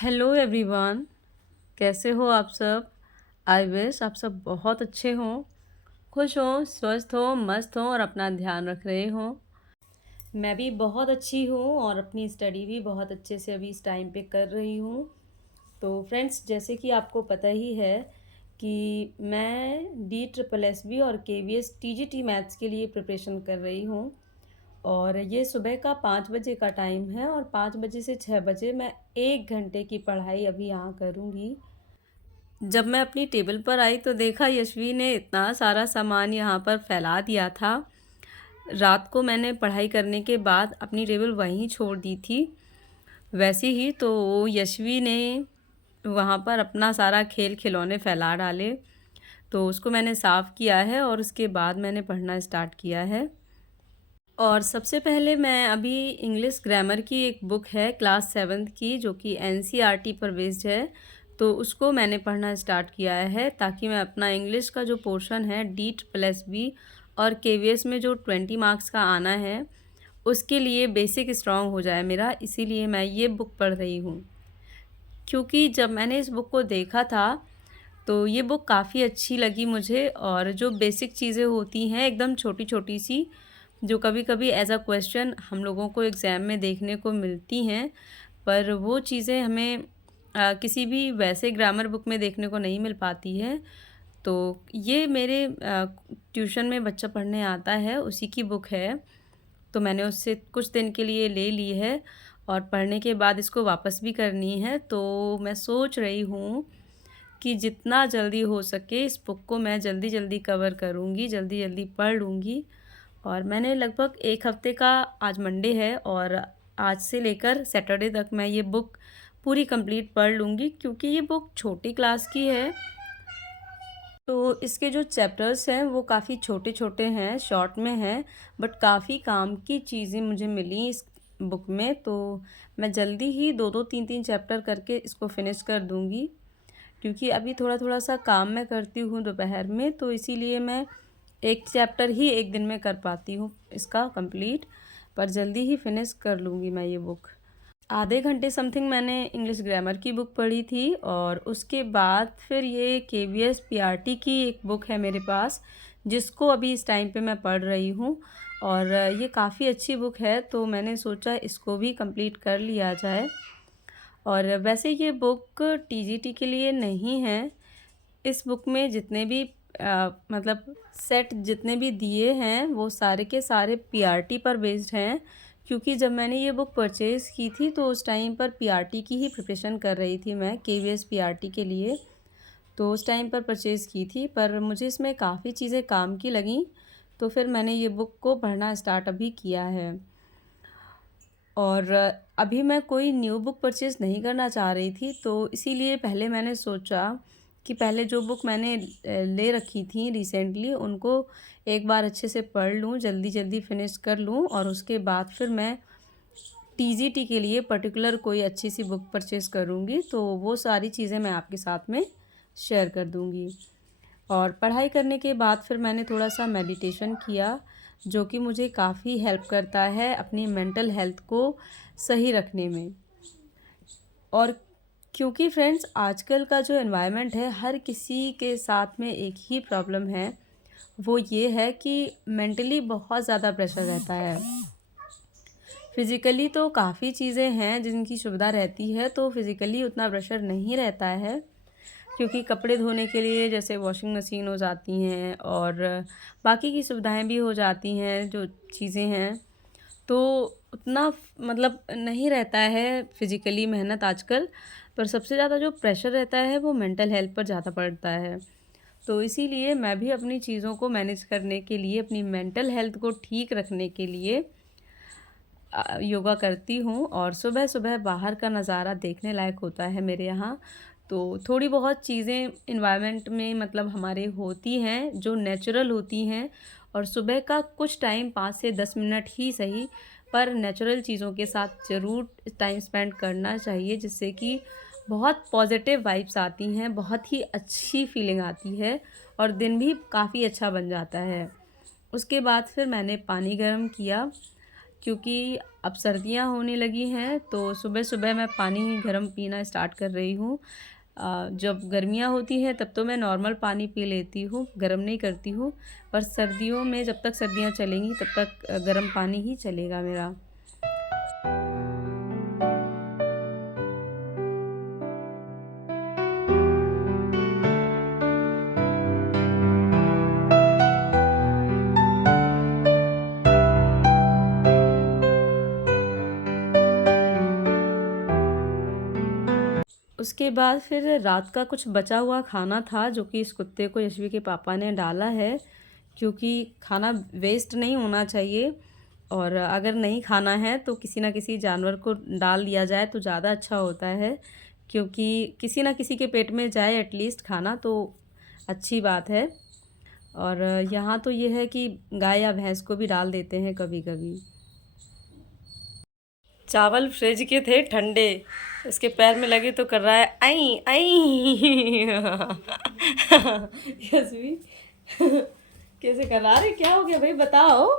Hello everyone. कैसे हो आप सब? आई विश आप सब बहुत अच्छे हों, खुश हों, स्वस्थ हों, मस्त हों और अपना ध्यान रख रहे हों। मैं भी बहुत अच्छी हूँ और अपनी स्टडी भी बहुत अच्छे से अभी इस टाइम पे कर रही हूँ। तो फ्रेंड्स, जैसे कि आपको पता ही है कि मैं DSSS और KVS TGT मैथ्स के लिए प्रिपरेशन कर रही हूँ। और ये सुबह का 5 बजे का टाइम है और 5 बजे से 6 बजे मैं 1 घंटे की पढ़ाई अभी यहाँ करूँगी। जब मैं अपनी टेबल पर आई तो देखा यशवी ने इतना सारा सामान यहाँ पर फैला दिया था। रात को मैंने पढ़ाई करने के बाद अपनी टेबल वहीं छोड़ दी थी। वैसे ही तो यशवी ने वहाँ पर अपना सारा खेल खिलौने फैला डाले, तो उसको मैंने साफ़ किया है और उसके बाद मैंने पढ़ना स्टार्ट किया है। और सबसे पहले मैं अभी इंग्लिश ग्रामर की एक बुक है क्लास 7th की, जो कि NCERT पर बेस्ड है, तो उसको मैंने पढ़ना स्टार्ट किया है ताकि मैं अपना इंग्लिश का जो पोर्शन है DSSS और KVS में जो 20 मार्क्स का आना है उसके लिए बेसिक स्ट्रॉन्ग हो जाए मेरा। इसीलिए मैं ये बुक पढ़ रही हूँ, क्योंकि जब मैंने इस बुक को देखा था तो ये बुक काफ़ी अच्छी लगी मुझे। और जो बेसिक चीज़ें होती हैं एकदम छोटी छोटी सी, जो कभी कभी एज अ क्वेश्चन हम लोगों को एग्ज़ाम में देखने को मिलती हैं, पर वो चीज़ें हमें किसी भी वैसे ग्रामर बुक में देखने को नहीं मिल पाती है। तो ये मेरे ट्यूशन में बच्चा पढ़ने आता है उसी की बुक है, तो मैंने उससे कुछ दिन के लिए ले ली है और पढ़ने के बाद इसको वापस भी करनी है। तो मैं सोच रही हूँ कि जितना जल्दी हो सके इस बुक को मैं जल्दी जल्दी कवर करूँगी, जल्दी जल्दी पढ़ लूँगी। और मैंने लगभग 1 हफ़्ते का, आज मंडे है और आज से लेकर सैटरडे तक मैं ये बुक पूरी कंप्लीट पढ़ लूँगी, क्योंकि ये बुक छोटी क्लास की है। तो इसके जो चैप्टर्स हैं वो काफ़ी छोटे छोटे हैं, शॉर्ट में हैं, बट काफ़ी काम की चीज़ें मुझे मिली इस बुक में। तो मैं जल्दी ही 2-2 3-3 चैप्टर करके इसको फिनिश कर दूँगी, क्योंकि अभी थोड़ा-थोड़ा सा काम मैं करती हूँ दोपहर में, तो इसीलिए मैं एक चैप्टर ही एक दिन में कर पाती हूँ इसका कंप्लीट, पर जल्दी ही फिनिश कर लूँगी मैं ये बुक। आधे घंटे समथिंग मैंने इंग्लिश ग्रामर की बुक पढ़ी थी और उसके बाद फिर ये KVS PRT की एक बुक है मेरे पास, जिसको अभी इस टाइम पे मैं पढ़ रही हूँ। और ये काफ़ी अच्छी बुक है, तो मैंने सोचा इसको भी कंप्लीट कर लिया जाए। और वैसे ये बुक TGT के लिए नहीं है। इस बुक में जितने भी मतलब सेट जितने भी दिए हैं वो सारे के सारे PRT पर बेस्ड हैं, क्योंकि जब मैंने ये बुक परचेज़ की थी तो उस टाइम पर PRT की ही प्रिपरेशन कर रही थी मैं, KVS PRT के लिए। तो उस टाइम पर परचेज़ की थी, पर मुझे इसमें काफ़ी चीज़ें काम की लगीं, तो फिर मैंने ये बुक को पढ़ना स्टार्ट अभी किया है। और अभी मैं कोई न्यू बुक परचेज़ नहीं करना चाह रही थी, तो इसीलिए पहले मैंने सोचा कि पहले जो बुक मैंने ले रखी थी रिसेंटली उनको एक बार अच्छे से पढ़ लूँ, जल्दी जल्दी फिनिश कर लूँ, और उसके बाद फिर मैं TGT के लिए पर्टिकुलर कोई अच्छी सी बुक परचेज़ करूँगी, तो वो सारी चीज़ें मैं आपके साथ में शेयर कर दूँगी। और पढ़ाई करने के बाद फिर मैंने थोड़ा सा मेडिटेशन किया, जो कि मुझे काफ़ी हेल्प करता है अपनी मेंटल हेल्थ को सही रखने में। और क्योंकि फ्रेंड्स आजकल का जो एनवायरनमेंट है हर किसी के साथ में एक ही प्रॉब्लम है, वो ये है कि मेंटली बहुत ज़्यादा प्रेशर रहता है। फिज़िकली तो काफ़ी चीज़ें हैं जिनकी सुविधा रहती है, तो फिज़िकली उतना प्रेशर नहीं रहता है, क्योंकि कपड़े धोने के लिए जैसे वॉशिंग मशीन हो जाती हैं और बाकी की सुविधाएं भी हो जाती हैं, जो चीज़ें हैं, तो उतना मतलब नहीं रहता है फिज़िकली मेहनत आजकल। पर सबसे ज़्यादा जो प्रेशर रहता है वो मेंटल हेल्थ पर ज़्यादा पड़ता है। तो इसीलिए मैं भी अपनी चीज़ों को मैनेज करने के लिए, अपनी मेंटल हेल्थ को ठीक रखने के लिए योगा करती हूँ। और सुबह सुबह बाहर का नज़ारा देखने लायक होता है मेरे यहाँ। तो थोड़ी बहुत चीज़ें इन्वायरमेंट में मतलब हमारे होती हैं जो नेचुरल होती हैं, और सुबह का कुछ टाइम 5 से 10 मिनट ही सही, पर नेचुरल चीज़ों के साथ ज़रूर टाइम स्पेंड करना चाहिए, जिससे कि बहुत पॉजिटिव वाइब्स आती हैं, बहुत ही अच्छी फीलिंग आती है और दिन भी काफ़ी अच्छा बन जाता है। उसके बाद फिर मैंने पानी गर्म किया, क्योंकि अब सर्दियां होने लगी हैं तो सुबह सुबह मैं पानी ही गर्म पीना स्टार्ट कर रही हूँ। जब गर्मियां होती हैं तब तो मैं नॉर्मल पानी पी लेती हूँ, गर्म नहीं करती हूँ। पर सर्दियों में जब तक सर्दियां चलेंगी तब तक गर्म पानी ही चलेगा मेरा। उसके बाद फिर रात का कुछ बचा हुआ खाना था जो कि इस कुत्ते को यशवी के पापा ने डाला है, क्योंकि खाना वेस्ट नहीं होना चाहिए और अगर नहीं खाना है तो किसी ना किसी जानवर को डाल दिया जाए तो ज़्यादा अच्छा होता है, क्योंकि किसी ना किसी के पेट में जाए एटलीस्ट खाना तो अच्छी बात है। और यहाँ तो ये है कि गाय या भैंस को भी डाल देते हैं कभी कभी। चावल फ्रिज के थे ठंडे, इसके पैर में लगे तो कर रहा है आई आई। यशवी कैसे कर रहा? अरे क्या हो गया भाई, बताओ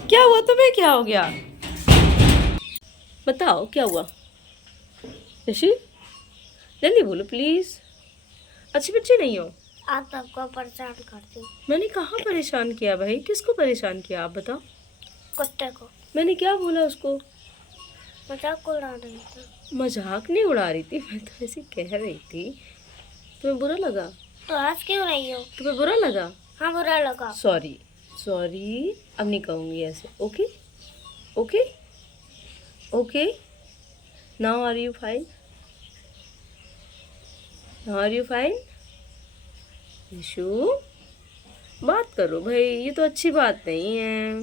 क्या हुआ तुम्हें, क्या हो गया बताओ क्या हुआ। यशी जल्दी बोलो प्लीज, अच्छी बच्ची नहीं हो। आप सबको परेशान करती। मैंने कहाँ परेशान किया भाई, किसको परेशान किया आप बताओ। कुत्ते को। मैंने क्या बोला उसको? मजाक उड़ा रही थी। मजाक नहीं उड़ा रही थी, मैं तो ऐसे कह रही थी। तुम्हें बुरा लगा? तो हंस क्यों रही हो? तुम्हें बुरा लगा? हाँ बुरा लगा। सॉरी सॉरी, अब नहीं कहूँगी ऐसे। Okay okay okay, now are you fine? Now are you fine? Yashu बात करो भाई, ये तो अच्छी बात नहीं है।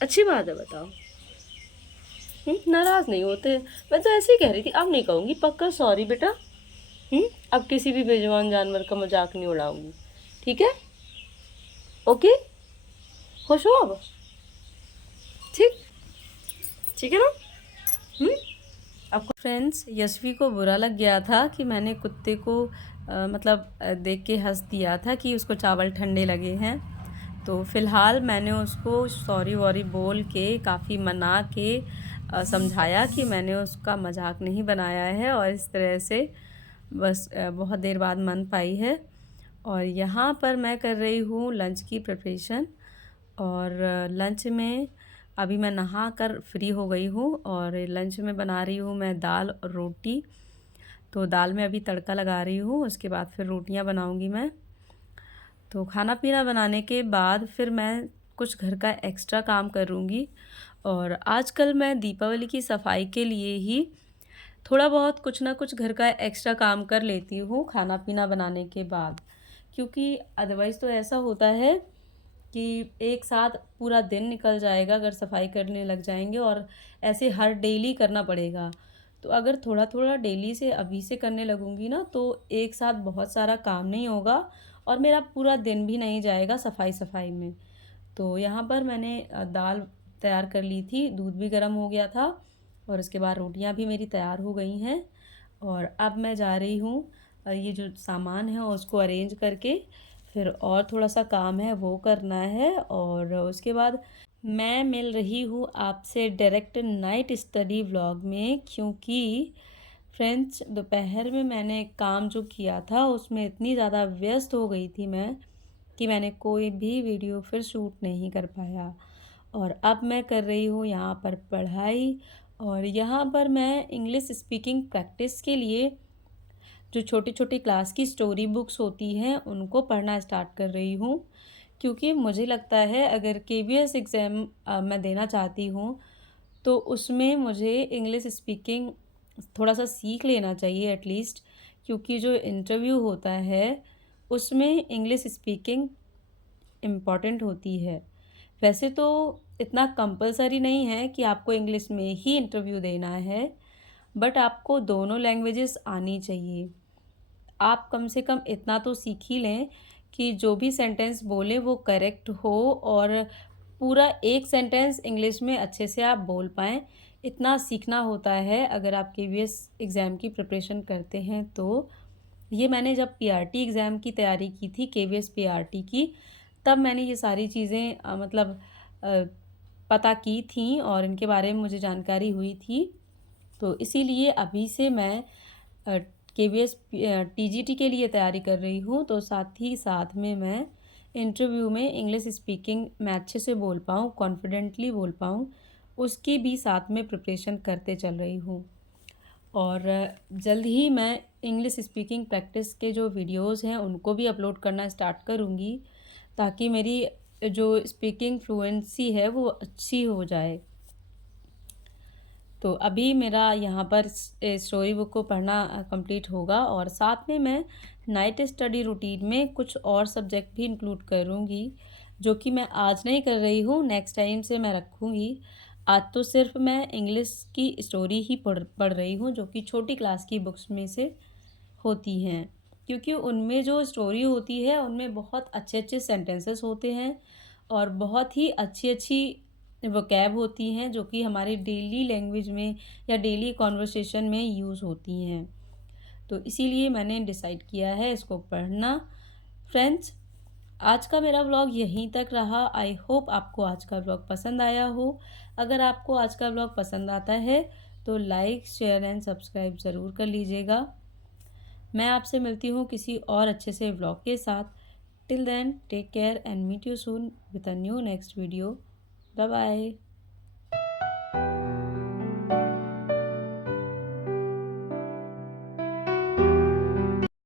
अच्छी बात है बताओ। नाराज नहीं होते, मैं तो ऐसे ही कह रही थी, अब नहीं कहूँगी पक्का। सॉरी बेटा। अब किसी भी बेजुबान जानवर का मजाक नहीं उड़ाऊंगी, ठीक है? ओके, खुश हो अब? ठीक ठीक है ना? आपको फ्रेंड्स, यशवी को बुरा लग गया था कि मैंने कुत्ते को देख के हंस दिया था कि उसको चावल ठंडे लगे हैं। तो फ़िलहाल मैंने उसको सॉरी वॉरी बोल के काफ़ी मना के समझाया कि मैंने उसका मजाक नहीं बनाया है, और इस तरह से बस बहुत देर बाद मन पाई है। और यहाँ पर मैं कर रही हूँ लंच की प्रिपरेशन, और लंच में अभी मैं नहा कर फ्री हो गई हूँ, और लंच में बना रही हूँ मैं दाल और रोटी। तो दाल में अभी तड़का लगा रही हूँ, उसके बाद फिर रोटियाँ बनाऊँगी मैं। तो खाना पीना बनाने के बाद फिर मैं कुछ घर का एक्स्ट्रा काम करूँगी। और आजकल मैं दीपावली की सफाई के लिए ही थोड़ा बहुत कुछ ना कुछ घर का एक्स्ट्रा काम कर लेती हूँ खाना पीना बनाने के बाद, क्योंकि अदरवाइज़ तो ऐसा होता है कि एक साथ पूरा दिन निकल जाएगा अगर सफाई करने लग जाएंगे, और ऐसे हर डेली करना पड़ेगा। तो अगर थोड़ा थोड़ा डेली से अभी से करने लगूंगी ना तो एक साथ बहुत सारा काम नहीं होगा और मेरा पूरा दिन भी नहीं जाएगा सफाई सफाई में। तो यहाँ पर मैंने दाल तैयार कर ली थी, दूध भी गर्म हो गया था, और उसके बाद रोटियाँ भी मेरी तैयार हो गई हैं। और अब मैं जा रही हूँ ये जो सामान है उसको अरेंज करके, फिर और थोड़ा सा काम है वो करना है, और उसके बाद मैं मिल रही हूँ आपसे डायरेक्ट नाइट स्टडी व्लॉग में। क्योंकि फ्रेंड्स, दोपहर में मैंने काम जो किया था उसमें इतनी ज़्यादा व्यस्त हो गई थी मैं कि मैंने कोई भी वीडियो फिर शूट नहीं कर पाया। और अब मैं कर रही हूँ यहाँ पर पढ़ाई, और यहाँ पर मैं इंग्लिश स्पीकिंग प्रैक्टिस के लिए जो छोटी छोटी क्लास की स्टोरी बुक्स होती हैं उनको पढ़ना स्टार्ट कर रही हूँ। क्योंकि मुझे लगता है अगर केवीएस एग्ज़ाम मैं देना चाहती हूँ तो उसमें मुझे इंग्लिश स्पीकिंग थोड़ा सा सीख लेना चाहिए एटलीस्ट, क्योंकि जो इंटरव्यू होता है उसमें इंग्लिश स्पीकिंग इम्पॉर्टेंट होती है। वैसे तो इतना कंपलसरी नहीं है कि आपको इंग्लिश में ही इंटरव्यू देना है, बट आपको दोनों लैंग्वेजेस आनी चाहिए। आप कम से कम इतना तो सीख ही लें कि जो भी सेंटेंस बोलें वो करेक्ट हो, और पूरा एक सेंटेंस इंग्लिश में अच्छे से आप बोल पाएँ। इतना सीखना होता है अगर आप केवीएस एग्ज़ाम की प्रिपरेशन करते हैं तो। ये मैंने जब पीआरटी एग्ज़ाम की तैयारी की थी, केवीएस पीआरटी की, तब मैंने ये सारी चीज़ें पता की थी और इनके बारे में मुझे जानकारी हुई थी। तो इसीलिए अभी से मैं KVS TGT के लिए तैयारी कर रही हूँ। तो साथ ही साथ में मैं इंटरव्यू में इंग्लिश स्पीकिंग मैं अच्छे से बोल पाऊँ, कॉन्फिडेंटली बोल पाऊँ, उसकी भी साथ में प्रिपरेशन करते चल रही हूँ। और जल्द ही मैं इंग्लिश स्पीकिंग प्रैक्टिस के जो वीडियोस हैं उनको भी अपलोड करना स्टार्ट करूँगी, ताकि मेरी जो स्पीकिंग फ्लुएंसी है वो अच्छी हो जाए। तो अभी मेरा यहाँ पर स्टोरी बुक को पढ़ना कंप्लीट होगा और साथ में मैं नाइट स्टडी रूटीन में कुछ और सब्जेक्ट भी इंक्लूड करूँगी, जो कि मैं आज नहीं कर रही हूँ, नेक्स्ट टाइम से मैं रखूँगी। आज तो सिर्फ मैं इंग्लिश की स्टोरी ही पढ़ रही हूँ, जो कि छोटी क्लास की बुक्स में से होती हैं, क्योंकि उनमें जो स्टोरी होती है उनमें बहुत अच्छे अच्छे सेंटेंसेस होते हैं और बहुत ही अच्छी अच्छी वोकैब होती हैं, जो कि हमारे डेली लैंग्वेज में या डेली कॉन्वर्सेशन में यूज़ होती हैं। तो इसीलिए मैंने डिसाइड किया है इसको पढ़ना। फ्रेंड्स, आज का मेरा व्लॉग यहीं तक रहा। आई होप आपको आज का व्लॉग पसंद आया हो। अगर आपको आज का व्लॉग पसंद आता है तो लाइक, शेयर एंड सब्सक्राइब ज़रूर कर लीजिएगा। मैं आपसे मिलती हूँ किसी और अच्छे से व्लॉग के साथ। Till then, take care and meet you soon with a new next video. Bye bye.